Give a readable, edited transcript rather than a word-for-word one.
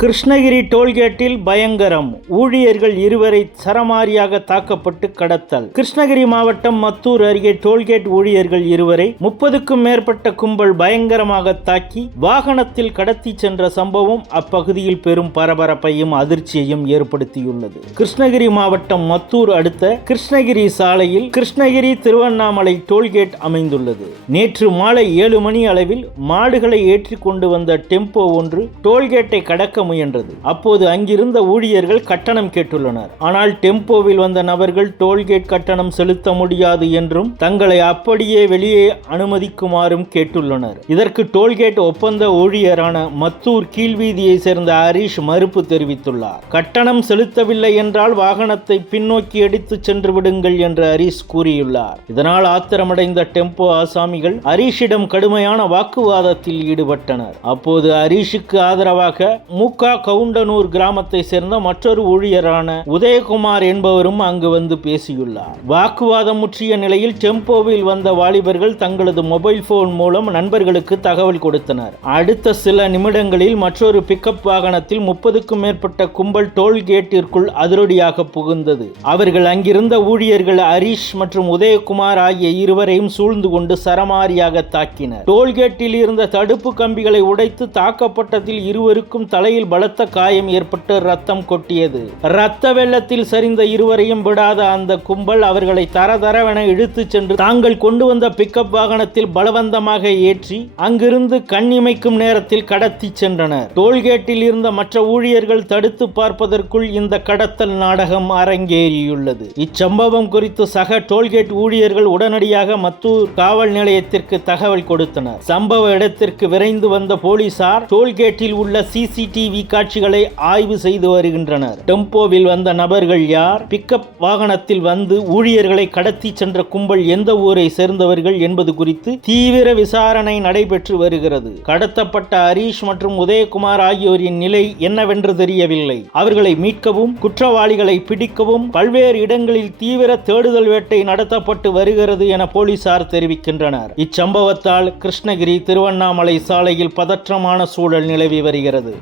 கிருஷ்ணகிரி டோல்கேட்டில் பயங்கரம், ஊழியர்கள் இருவரை சரமாரியாக தாக்கப்பட்டு கடத்தல். கிருஷ்ணகிரி மாவட்டம் மத்தூர் அருகே டோல்கேட் ஊழியர்கள் இருவரை 30க்கும் மேற்பட்ட கும்பல் பயங்கரமாக தாக்கி வாகனத்தில் கடத்தி சென்ற சம்பவம் அப்பகுதியில் பெரும் பரபரப்பையும் அதிர்ச்சியையும் ஏற்படுத்தியுள்ளது. கிருஷ்ணகிரி மாவட்டம் மத்தூர் அடுத்த கிருஷ்ணகிரி சாலையில் கிருஷ்ணகிரி திருவண்ணாமலை டோல்கேட் அமைந்துள்ளது. நேற்று மாலை 7 மணி அளவில் மாடுகளை ஏற்றி கொண்டு வந்த டெம்போ ஒன்று டோல்கேட்டை கடக்க முயன்றது. அப்போது அங்கிருந்த ஊழியர்கள் கட்டணம் கேட்டுள்ளனர். ஆனால் டெம்போவில் வந்த நபர்கள் டோல்கேட் கட்டணம் செலுத்த முடியாது என்றும் தங்களை அப்படியே வெளியே அனுமதிக்குமாறும் கேட்டுள்ளனர். இதற்கு டோல்கேட் ஒப்பந்த ஊழியரான மத்தூர் கீழ்வீதியை சேர்ந்த ஹரீஷ் மறுப்பு தெரிவித்துள்ளார். கட்டணம் செலுத்தவில்லை என்றால் வாகனத்தை பின்னோக்கி எடுத்து சென்று விடுங்கள் என்று ஹரீஷ் கூறியுள்ளார். இதனால் ஆத்திரமடைந்த டெம்போ ஆசாமிகள் ஹரீஷிடம் கடுமையான வாக்குவாதத்தில் ஈடுபட்டனர். அப்போது ஹரீஷுக்கு ஆதரவாக மூக்கா கவுண்டனூர் கிராமத்தை சேர்ந்த மற்றொரு ஊழியரான உதயகுமார் என்பவரும் அங்கு வந்து பேசியுள்ளார். வாக்குவாதம் முற்றிய நிலையில் டெம்போவில் வந்த வாலிபர்கள் தங்களது மொபைல் போன் மூலம் நண்பர்களுக்கு தகவல் கொடுத்தனர். அடுத்த சில நிமிடங்களில் மற்றொரு பிக்கப் வாகனத்தில் 30க்கும் மேற்பட்ட கும்பல் டோல்கேட்டிற்குள் அதிரடியாக புகுந்தது. அவர்கள் அங்கிருந்த ஊழியர்கள் ஹரீஷ் மற்றும் உதயகுமார் ஆகிய இருவரையும் சூழ்ந்து கொண்டு சரமாரியாக தாக்கினர். டோல்கேட்டில் இருந்த தடுப்பு கம்பிகளை உடைத்து தாக்கப்பட்டதில் இருவருக்கும் தலையில் பலத்த காயம் ஏற்பட்டு ரத்தம் கொட்டியது. ரத்த வெள்ளத்தில் சரிந்த இருவரையும் விடாத அந்த கும்பல் அவர்களை தரதரவென இழுத்து சென்று தாங்கள் கொண்டு வந்த பிக்கப் வாகனத்தில் பலவந்தமாக ஏற்றி அங்கிருந்து கண்ணிமைக்கும் நேரத்தில் கடத்தி சென்றனர். டோல்கேட்டில் இருந்த மற்ற ஊழியர்கள் தடுத்து பார்ப்பதற்குள் இந்த கடத்தல் நாடகம் அரங்கேறியுள்ளது. இச்சம்பவம் குறித்து சக டோல்கேட் ஊழியர்கள் உடனடியாக மத்தூர் காவல் நிலையத்திற்கு தகவல் கொடுத்தனர். சம்பவ இடத்திற்கு விரைந்து வந்த போலீசார் டோல்கேட்டில் உள்ள சிசிடிவி காட்சிகளை ஆய்வு செய்து வருகின்றனர். டெம்போவில் வந்த நபர்கள் யார், பிக்கப் வாகனத்தில் வந்து ஊழியர்களை கடத்தி சென்ற கும்பல் எந்த ஊரை சேர்ந்தவர்கள் என்பது குறித்து தீவிர விசாரணை நடைபெற்று வருகிறது. கடத்தப்பட்ட ஹரீஷ் மற்றும் உதயகுமார் ஆகியோரின் நிலை என்னவென்று தெரியவில்லை. அவர்களை மீட்கவும் குற்றவாளிகளை பிடிக்கவும் பல்வேறு இடங்களில் தீவிர தேடுதல் வேட்டை நடத்தப்பட்டு வருகிறது என போலீசார் தெரிவிக்கின்றனர். இச்சம்பவத்தால் கிருஷ்ணகிரி திருவண்ணாமலை சாலையில் பதற்றமான சூழல் நிலவி வருகிறது.